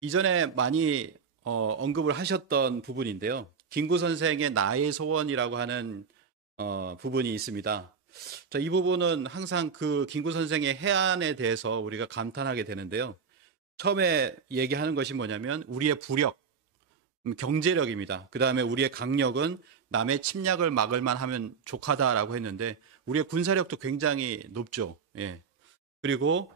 이전에 많이 언급을 하셨던 부분인데요. 김구 선생의 나의 소원이라고 하는 부분이 있습니다. 이 부분은 항상 그 김구 선생의 해안에 대해서 우리가 감탄하게 되는데요. 처음에 얘기하는 것이 뭐냐면 우리의 부력, 경제력입니다. 그 다음에 우리의 강력은 남의 침략을 막을 만하면 족하다라고 했는데 우리의 군사력도 굉장히 높죠. 예. 그리고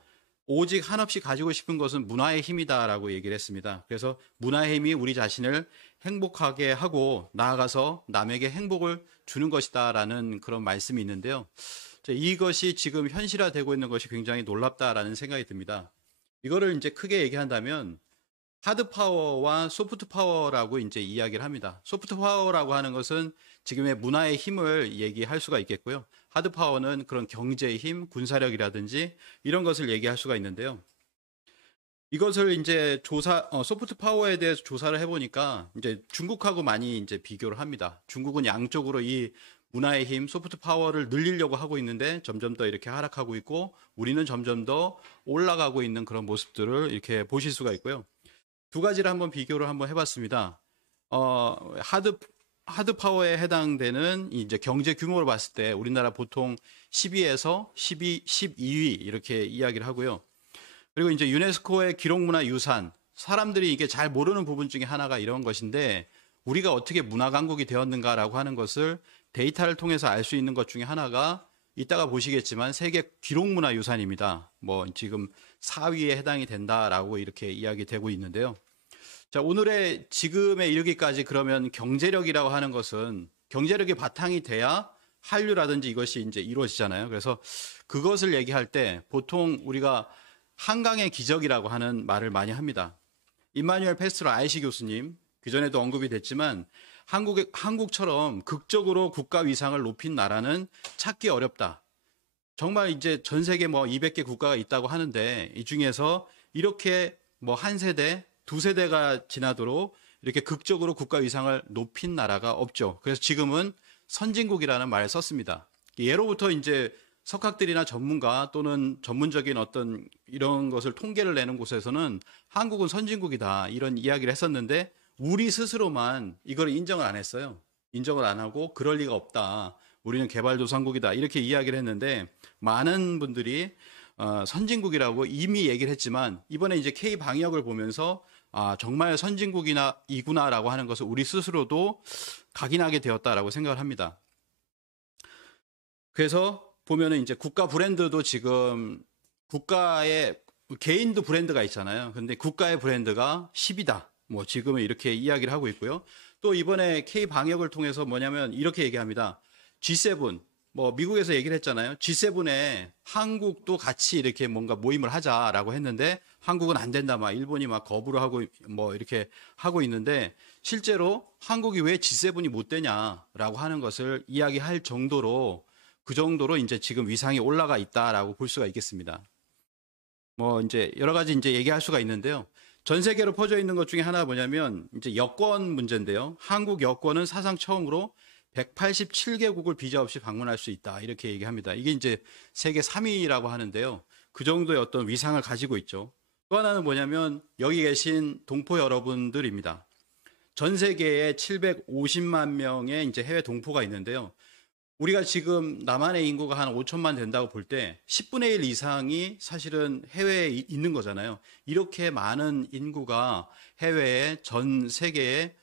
오직 한없이 가지고 싶은 것은 문화의 힘이다라고 얘기를 했습니다. 그래서 문화의 힘이 우리 자신을 행복하게 하고 나아가서 남에게 행복을 주는 것이다라는 그런 말씀이 있는데요. 이것이 지금 현실화되고 있는 것이 굉장히 놀랍다라는 생각이 듭니다. 이거를 이제 크게 얘기한다면 하드 파워와 소프트 파워라고 이제 이야기를 합니다. 소프트 파워라고 하는 것은 지금의 문화의 힘을 얘기할 수가 있겠고요. 하드 파워는 그런 경제의 힘, 군사력이라든지 이런 것을 얘기할 수가 있는데요. 이것을 이제 소프트 파워에 대해서 조사를 해보니까 이제 중국하고 많이 이제 비교를 합니다. 중국은 양쪽으로 이 문화의 힘, 소프트 파워를 늘리려고 하고 있는데 점점 더 이렇게 하락하고 있고 우리는 점점 더 올라가고 있는 그런 모습들을 이렇게 보실 수가 있고요. 두 가지를 한번 비교를 한번 해봤습니다. 하드 파워에 해당되는 이제 경제 규모로 봤을 때 우리나라 보통 10위에서 12위 이렇게 이야기를 하고요. 그리고 이제 유네스코의 기록문화유산, 사람들이 이게 잘 모르는 부분 중에 하나가 이런 것인데 우리가 어떻게 문화강국이 되었는가라고 하는 것을 데이터를 통해서 알 수 있는 것 중에 하나가 이따가 보시겠지만 세계 기록문화유산입니다. 뭐 지금 4위에 해당이 된다라고 이렇게 이야기되고 있는데요. 자, 오늘의 지금에 이르기까지 그러면 경제력이라고 하는 것은 경제력이 바탕이 돼야 한류라든지 이것이 이제 이루어지잖아요. 그래서 그것을 얘기할 때 보통 우리가 한강의 기적이라고 하는 말을 많이 합니다. 임마누엘 페스트로 아이시 교수님, 그전에도 언급이 됐지만 한국처럼 극적으로 국가 위상을 높인 나라는 찾기 어렵다. 정말 이제 전 세계 뭐 200개 국가가 있다고 하는데 이 중에서 이렇게 뭐 한 세대, 두 세대가 지나도록 이렇게 극적으로 국가 위상을 높인 나라가 없죠. 그래서 지금은 선진국이라는 말을 썼습니다. 예로부터 이제 석학들이나 전문가 또는 전문적인 어떤 이런 것을 통계를 내는 곳에서는 한국은 선진국이다 이런 이야기를 했었는데 우리 스스로만 이걸 인정을 안 했어요. 인정을 안 하고 그럴 리가 없다. 우리는 개발도상국이다 이렇게 이야기를 했는데 많은 분들이 선진국이라고 이미 얘기를 했지만 이번에 이제 K 방역을 보면서 정말 선진국이구나라고 하는 것을 우리 스스로도 각인하게 되었다라고 생각을 합니다. 그래서 보면은 이제 국가 브랜드도 지금 국가의 개인도 브랜드가 있잖아요. 근데 국가의 브랜드가 10이다. 뭐 지금은 이렇게 이야기를 하고 있고요. 또 이번에 K 방역을 통해서 뭐냐면 이렇게 얘기합니다. G7 뭐 미국에서 얘기를 했잖아요. G7에 한국도 같이 이렇게 뭔가 모임을 하자라고 했는데 한국은 안 된다 막 일본이 막 거부를 하고 뭐 이렇게 하고 있는데 실제로 한국이 왜 G7이 못 되냐라고 하는 것을 이야기할 정도로 그 정도로 이제 지금 위상이 올라가 있다라고 볼 수가 있겠습니다. 뭐 이제 여러 가지 이제 얘기할 수가 있는데요. 전 세계로 퍼져 있는 것 중에 하나가 뭐냐면 이제 여권 문제인데요. 한국 여권은 사상 처음으로 187개국을 비자 없이 방문할 수 있다. 이렇게 얘기합니다. 이게 이제 세계 3위라고 하는데요. 그 정도의 어떤 위상을 가지고 있죠. 또 하나는 뭐냐면 여기 계신 동포 여러분들입니다. 전 세계에 750만 명의 이제 해외 동포가 있는데요. 우리가 지금 남한의 인구가 한 5천만 된다고 볼 때 10분의 1 이상이 사실은 해외에 있는 거잖아요. 이렇게 많은 인구가 해외에 전 세계에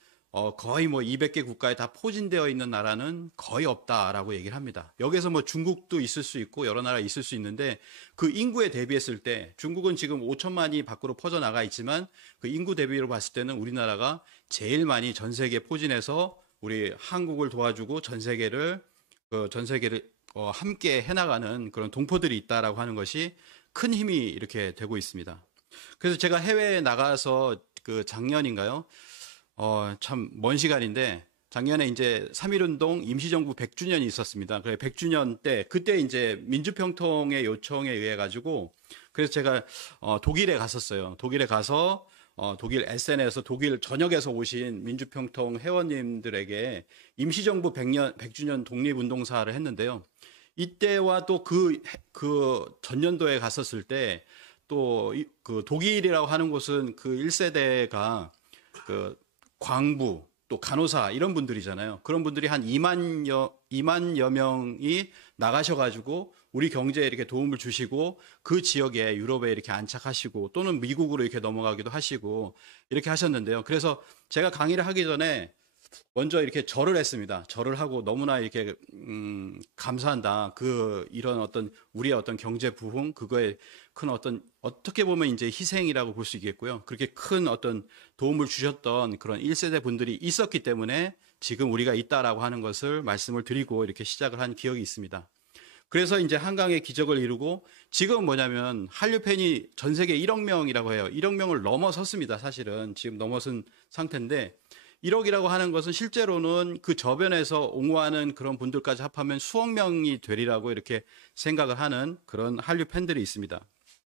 거의 뭐 200개 국가에 다 포진되어 있는 나라는 거의 없다라고 얘기를 합니다. 여기서 뭐 중국도 있을 수 있고 여러 나라 있을 수 있는데 그 인구에 대비했을 때 중국은 지금 5천만이 밖으로 퍼져나가 있지만 그 인구 대비로 봤을 때는 우리나라가 제일 많이 전 세계에 포진해서 우리 한국을 도와주고 전 세계를 함께 해나가는 그런 동포들이 있다라고 하는 것이 큰 힘이 이렇게 되고 있습니다. 그래서 제가 해외에 나가서 그 작년인가요? 참 먼 시간인데 작년에 이제 3.1운동 임시정부 100주년이 있었습니다. 그래 100주년 때 그때 이제 민주평통의 요청에 의해 가지고 그래서 제가 독일에 갔었어요. 독일에 가서 독일 에센에서 독일 전역에서 오신 민주평통 회원님들에게 임시정부 100주년 독립운동사를 했는데요. 이때와 또 그 전년도에 갔었을 때 또 그 독일이라고 하는 곳은 그 1세대가 그 광부 또 간호사 이런 분들이잖아요. 그런 분들이 한 2만여 명이 나가셔가지고 우리 경제에 이렇게 도움을 주시고 그 지역에 유럽에 이렇게 안착하시고 또는 미국으로 이렇게 넘어가기도 하시고 이렇게 하셨는데요. 그래서 제가 강의를 하기 전에 먼저 이렇게 절을 했습니다. 절을 하고 너무나 이렇게 감사한다. 그 이런 어떤 우리의 어떤 경제 부흥 그거에 큰 어떤 어떻게 보면 이제 희생이라고 볼 수 있겠고요. 그렇게 큰 어떤 도움을 주셨던 그런 1세대 분들이 있었기 때문에 지금 우리가 있다라고 하는 것을 말씀을 드리고 이렇게 시작을 한 기억이 있습니다. 그래서 이제 한강의 기적을 이루고 지금 뭐냐면 한류 팬이 전 세계 1억 명이라고 해요. 1억 명을 넘어섰습니다. 사실은 지금 넘어선 상태인데 1억이라고 하는 것은 실제로는 그 저변에서 옹호하는 그런 분들까지 합하면 수억 명이 되리라고 이렇게 생각을 하는 그런 한류 팬들이 있습니다.